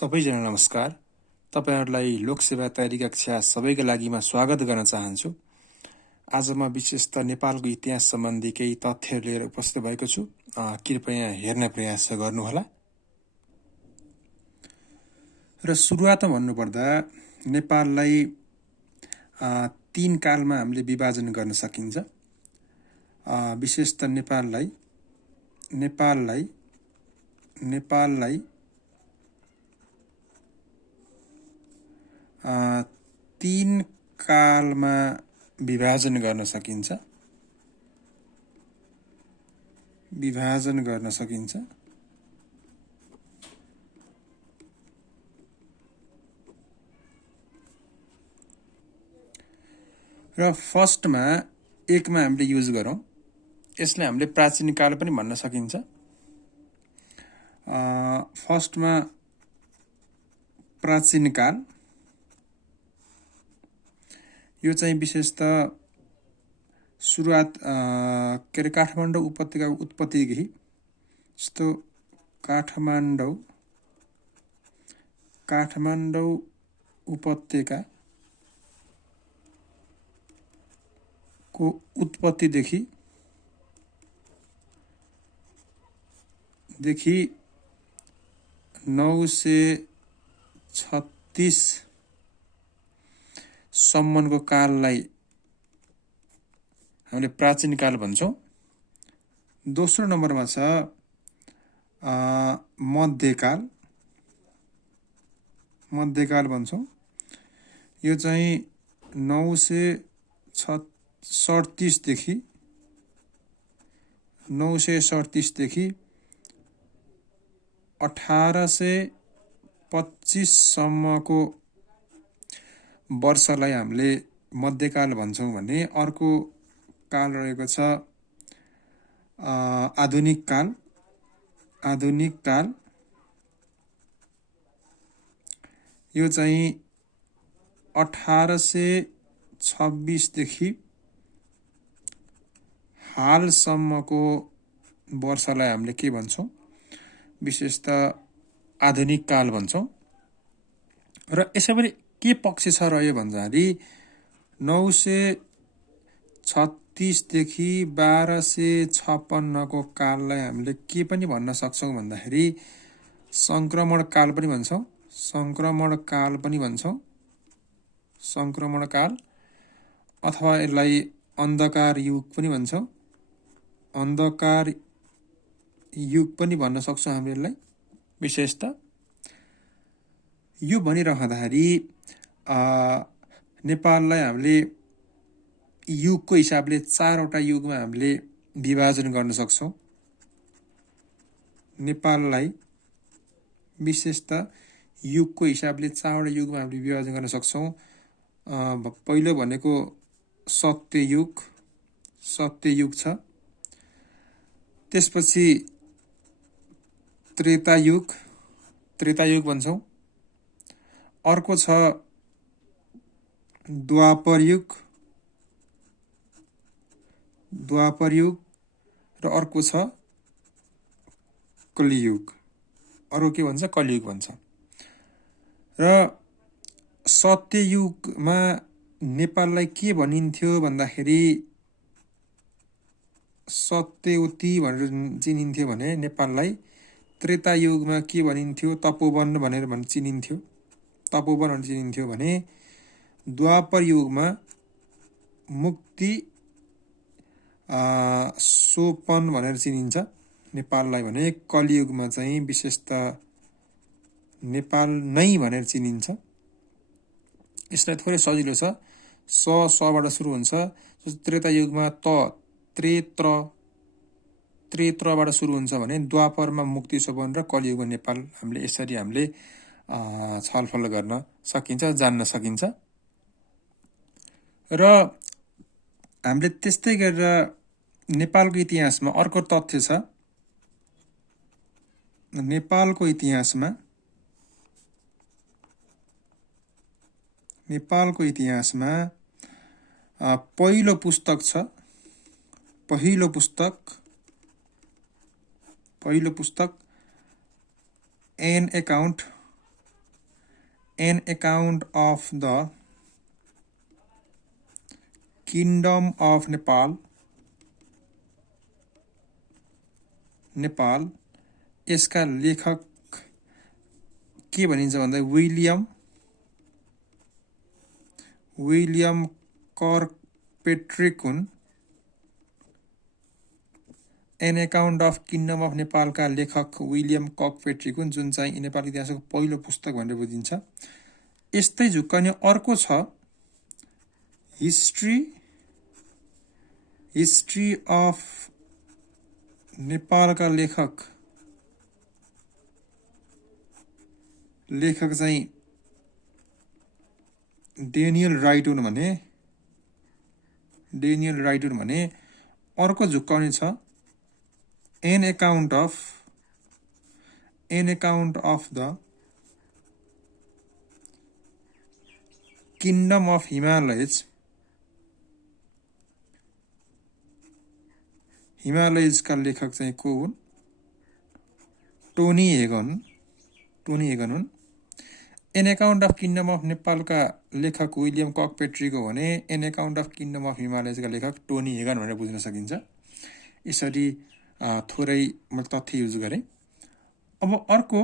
सबैजना नमस्कार। तपाईहरुलाई लोकसेवा तयारी कक्षा सबैका लागिमा स्वागत गर्न चाहन्छु। आज म विशेषतः नेपालको इतिहास सम्बन्धी केही तथ्यहरू लिएर उपस्थित भएको छु। कृपया हेर्ने प्रयास गर्नुहोला। र सुरुवातमा भन्नुपर्दा नेपाललाई तीन कालमा हामीले विभाजन गर्न सकिन्छ। विशेषतः नेपाललाई तीन कालमा विभाजन गर्न सकिन्छ। र फर्स्टमा एकमा हामीले युज गरौँ। यसलाई हामीले प्राचीन काल पनि भन्न सकिन्छ। फर्स्टमा प्राचीन काल, यो चाहिँ विशेषतः सुरुवात काठमाडौँ उपत्यकाको उत्पत्तिदेखि, जस्तो काठमाडौँ उपत्यकाको उत्पत्तिदेखि 936 सम्मको काललाई हामीले प्राचीन काल भन्छौँ। दोस्रो नम्बरमा छ मध्यकाल भन्छौँ। यो चाहिँ 937 देखि 1825 सम्मको वर्षलाई हामीले मध्यकाल भन्छौँ भने अर्को काल रहेको छ आधुनिक काल। यो चाहिँ 1826 देखि हालसम्मको वर्षलाई हामीले के भन्छौँ? विशेषतः आधुनिक काल भन्छौँ। र यसै पनि के पक्ष छ रह्यो भन्दाखेरि 936 देखि 1256 को काललाई हामीले के पनि भन्न सक्छौँ भन्दाखेरि संक्रमण काल अथवा यसलाई अन्धकार युग पनि भन्छौँ। अन्धकार युग पनि भन्न सक्छौँ हामी यसलाई। विशेषतः यो भनिरहँदाखेरि नेपाललाई हामीले युगको हिसाबले 4वटा युगमा हामीले विभाजन गर्न सक्छौँ। नेपाललाई विशेषतः युगको हिसाबले 4वटा युगमा हामीले विभाजन गर्न सक्छौँ। पहिलो भनेको सत्ययुग छ। त्यसपछि त्रेतायुग भन्छौँ। अर्को छ द्वापर युग र अर्को छ कलियुग। अर्को के भन्छ? कलियुग भन्छ। र सत्ययुगमा नेपाललाई के भनिन्थ्यो भन्दाखेरि सत्यवती भनेर चिनिन्थ्यो भने नेपाललाई त्रेतायुगमा के भनिन्थ्यो? तपोवन भनेर चिनिन्थ्यो भने द्वापर युगमा मुक्ति सोपन भनेर चिनिन्छ नेपाललाई भने कलियुगमा चाहिँ विशेषतः नेपाल नै भनेर चिनिन्छ। यसलाई थोरै सजिलो छ। सबाट सुरु हुन्छ। त्रेतायुगमा त्रेत्रबाट सुरु हुन्छ भने द्वापरमा मुक्ति सोपन र कलियुगमा नेपाल यसरी हामीले छलफल गर्न सकिन्छ, जान्न सकिन्छ। र हामीले त्यस्तै गरेर नेपालको इतिहासमा अर्को तथ्य छ। नेपालको इतिहासमा पहिलो पुस्तक छ। पहिलो पुस्तक an account an account of the kingdom of Nepal Nepal यसका लेखक के भनिन्छ भन्दा विलियम कर्कपेट्रिक हुन्। An account of kingdom of नेपालका लेखक विलियम कर्कपेट्रिक हुन्, जुन चाहिँ नेपाली इतिहासको पहिलो पुस्तक भनेर बुझिन्छ। यस्तै झुक्कने अर्को छ हिस्ट्री अफ नेपालका लेखक चाहिँ डेनियल राइट हुन् भने अर्को झुक्काउने छ an account of the kingdom of हिमालयजका लेखक चाहिँ को हुन्? टोनी हेगन हुन्। An account of kingdom of नेपालका लेखक विलियम कर्कपेट्रिक हो भने an account of kingdom of हिमालयजका लेखक टोनी हेगन भनेर बुझ्न सकिन्छ। यसरी थोरै मैले तथ्य युज गरेँ। अब अर्को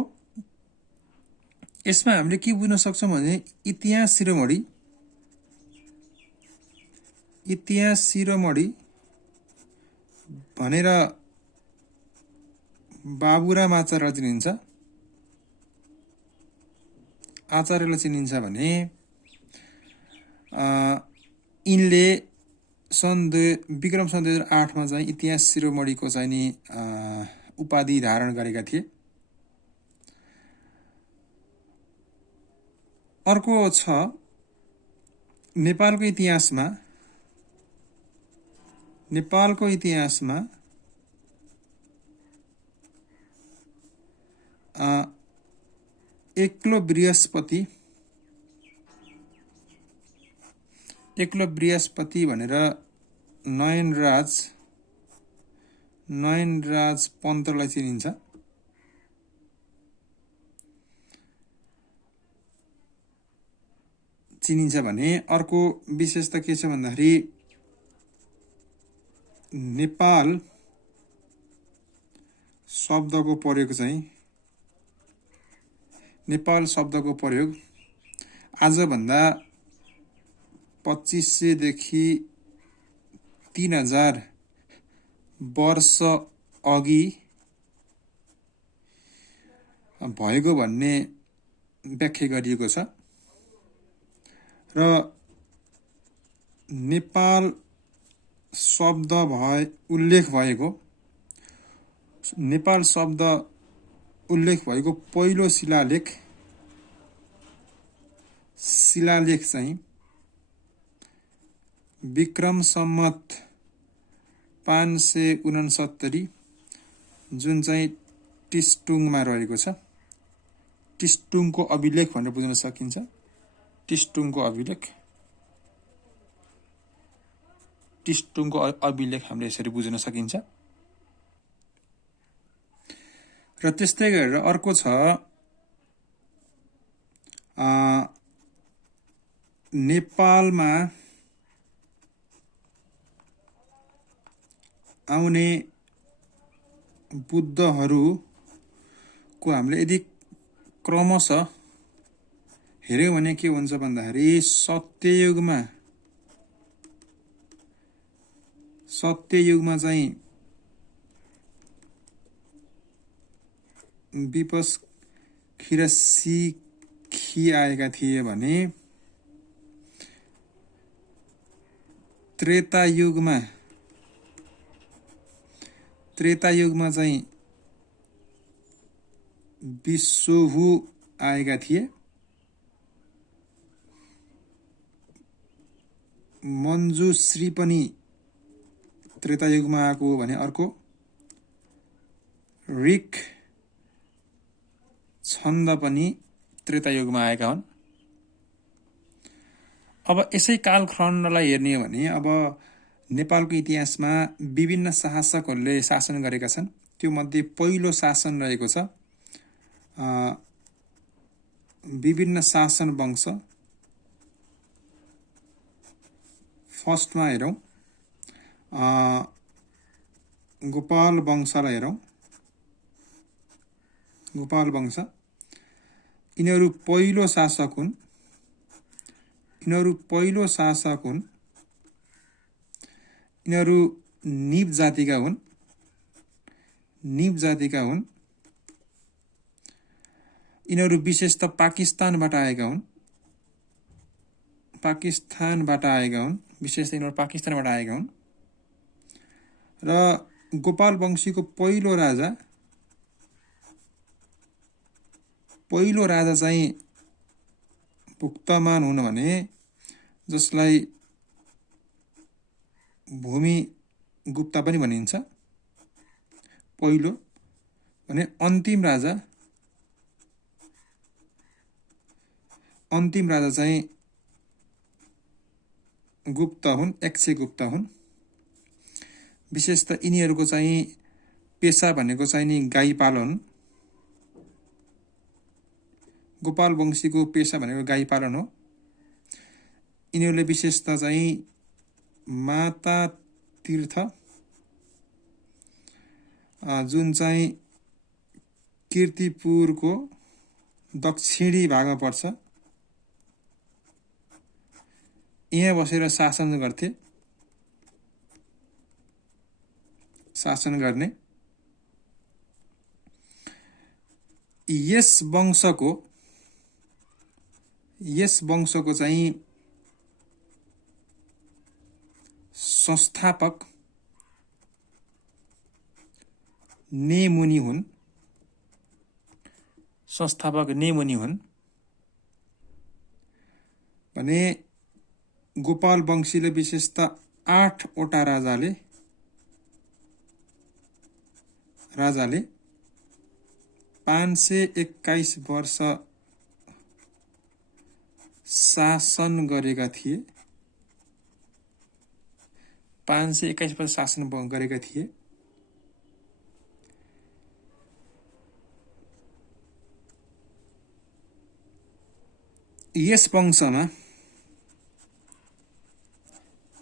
यसमा हामीले के बुझ्न सक्छौँ भने इतिहास शिरोमणि भनेर बाबुराम आचार्यलाई चिनिन्छ भने यिनले विक्रम सन् 2008 मा चाहिँ इतिहास शिरोमणिको चाहिँ नि उपाधि धारण गरेका थिए। अर्को छ नेपालको इतिहासमा एक्लो बृहस्पति भनेर नयनराज पन्तलाई चिनिन्छ भने अर्को विशेषता के छ भन्दाखेरि नेपाल शब्दको प्रयोग आजभन्दा 2500 देखि 3000 वर्ष अघि भएको भन्ने व्याख्या गरिएको छ र नेपाल शब्द उल्लेख भएको पहिलो शिलालेख चाहिँ विक्रम सम्मत 569 जुन चाहिँ टिस्टुङमा रहेको छ। टिस्टुङको अभिलेख भनेर बुझ्न सकिन्छ। टिस्टुङको अभिलेख हामीले यसरी बुझ्न सकिन्छ। र त्यस्तै गरेर अर्को छ नेपालमा आउने बुद्धहरूको हामीले यदि क्रमशः हेर्यौँ भने के हुन्छ भन्दाखेरि सत्ययुगमा चाहिँ विपस्खी र सिखी आएका थिए भने त्रेतायुगमा चाहिँ विश्वभू आएका थिए। मञ्जुश्री पनि त्रेतायुगमा आएको हो भने अर्को ऋक छन्द पनि त्रेतायुगमा आएका हुन्। अब यसै कालखण्डलाई हेर्ने हो भने अब नेपालको इतिहासमा विभिन्न शासकहरूले शासन गरेका छन्। त्यो मध्ये पहिलो शासन रहेको छ विभिन्न शासन वंश। फर्स्टमा हेरौँ गोपाल वंशलाई हेरौँ। गोपाल वंश यिनीहरू पहिलो शासक हुन्। यिनीहरू निप जातिका हुन्। यिनीहरू विशेषतः पाकिस्तानबाट आएका हुन्। विशेषतः यिनीहरू पाकिस्तानबाट आएका हुन्। र गोपाल वंशीको पहिलो राजा चाहिँ भुक्तमान हुन् भने जसलाई भूमिगुप्त पनि भनिन्छ। पहिलो भने अन्तिम राजा चाहिँ गुप्त हुन्, एक्सगुप्त हुन्। विशेषतः यिनीहरूको चाहिँ पेशा भनेको चाहिँ नि गाई पालन। गोपाल वंशीको पेशा भनेको गाई पालन हो। यिनीहरूले विशेषतः चाहिँ माता तीर्थ जुन चाहिँ कीर्तिपुरको दक्षिणी भागमा पर्छ, यहाँ बसेर शासन गर्ने। यस वंशको चाहिँ संस्थापक नेमुनि हुन्। भने गोपाल वंशीले विशेषतः 8 वटा राजाले 521 वर्ष शासन गरेका थिए। 521 वर्ष शासन गरेका थिए। यस वंशमा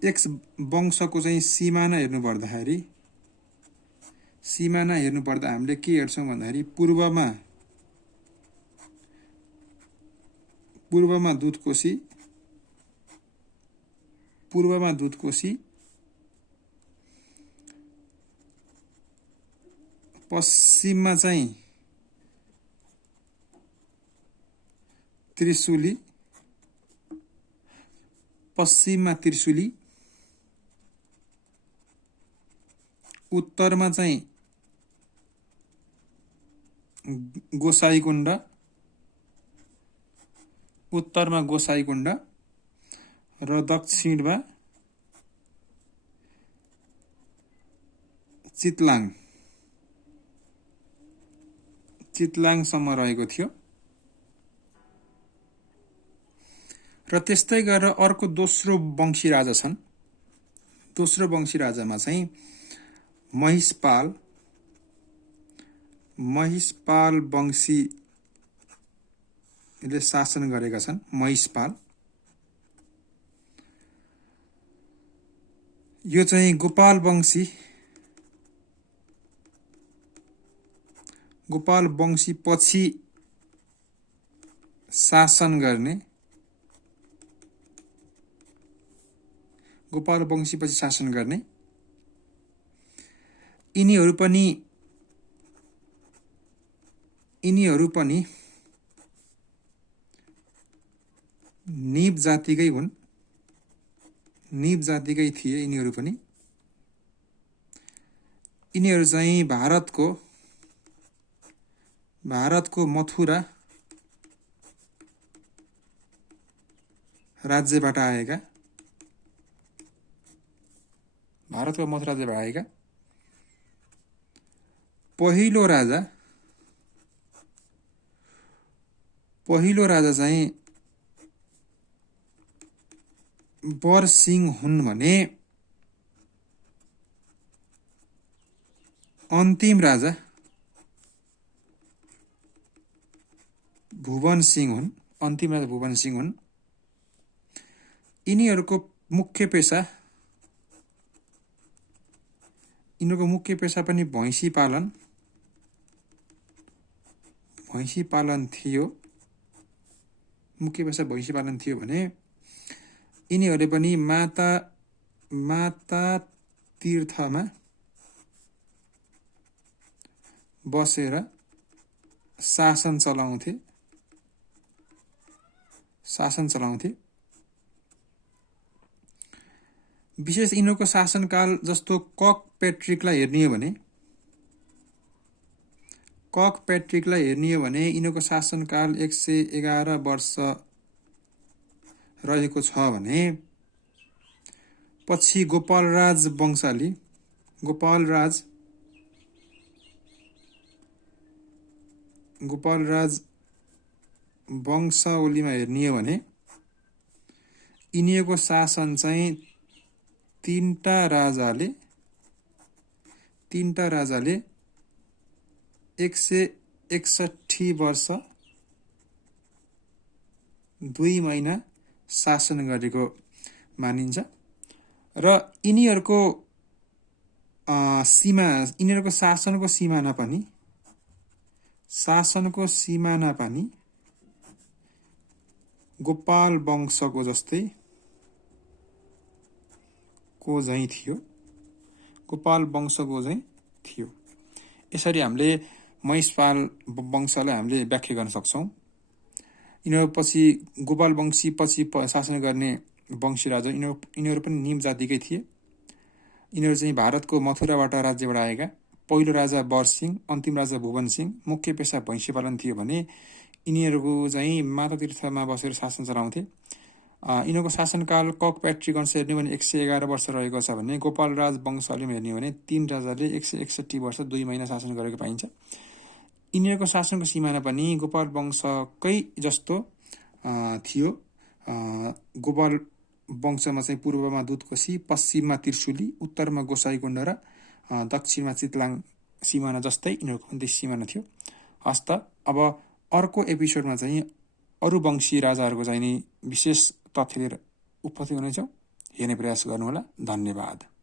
वंशको चाहिँ सिमाना हेर्नुपर्दा हामीले के हेर्छौँ भन्दाखेरि पूर्वमा दुधकोशी, पश्चिममा चाहिँ त्रिशुली, उत्तरमा चाहिँ गोसाईकुण्ड, र दक्षिणमा चितलाङसम्म रहेको थियो। र त्यस्तै गरेर अर्को दोस्रो वंशी राजा छन्। दोस्रो वंशी राजामा चाहिँ महिषपाल वंशीले शासन गरेका छन्। महिषपाल यो चाहिँ गोपाल वंशी पछि शासन गर्ने। यिनीहरू पनि निप जातिकै हुन्। थिए यिनीहरू पनि। यिनीहरू चाहिँ भारतको मथुरा राज्यबाट आएका। पहिलो राजा चाहिँ बरसिंह हुन् भने अन्तिम राजा भुवन सिंह हुन्। अन्तिम राजा भुवन सिंह हुन्। यिनीहरूको मुख्य पेशा पनि भैँसी पालन थियो। मुख्य पेशा भैँसी पालन थियो भने यिनीहरूले पनि माता तीर्थमा बसेर शासन चलाउँथे। विशेष यिनीहरूको शासनकाल जस्तो ककपेट्रिकलाई हेर्ने हो भने यिनीहरूको शासनकाल 111 वर्ष रहेको छ भने पछि गोपालराज वंशावलीमा हेर्ने हो भने यिनीहरूको शासन चाहिँ तीनटा राजाले 161 वर्ष 2 महिना शासन गरेको मानिन्छ। र यिनीहरूको शासनको सिमाना पनि गोपाल वंशको जस्तै थियो। यसरी हामीले महिषपाल वंशलाई हामीले व्याख्या गर्न सक्छौँ। यिनीहरू पछि गोपाल वंशी पछि शासन गर्ने वंशी राजा यिनीहरू पनि निम जातिकै थिए। यिनीहरू चाहिँ भारतको मथुराबाट राज्यबाट आएका। पहिलो राजा बरसिंह, अन्तिम राजा भुवन सिंह। मुख्य पेशा भैँसी पालन थियो भने यिनीहरूको चाहिँ माता तीर्थमा बसेर शासन चलाउँथे। यिनीहरूको शासनकाल ककपेट्रिक अनुसार हेर्ने भने 111 वर्ष रहेको छ भने गोपालराज वंशावलीमा हेर्ने हो भने 3 राजाले 161 वर्ष 2 महिना शासन गरेको पाइन्छ। यिनीहरूको शासनको सिमाना पनि गोपाल वंशकै जस्तो थियो। गोपाल वंशमा चाहिँ पूर्वमा दुधकोशी, पश्चिममा त्रिशुली, उत्तरमा गोसाइकुण्ड र दक्षिणमा चितलाङ सिमाना जस्तै यिनीहरूको पनि सिमाना थियो। हस्त अब अर्को एपिसोडमा चाहिँ अरू वंशी राजाहरूको चाहिँ विशेष तथ्य लिएर उपस्थित हुनेछौँ। हेर्ने प्रयास गर्नुहोला। धन्यवाद।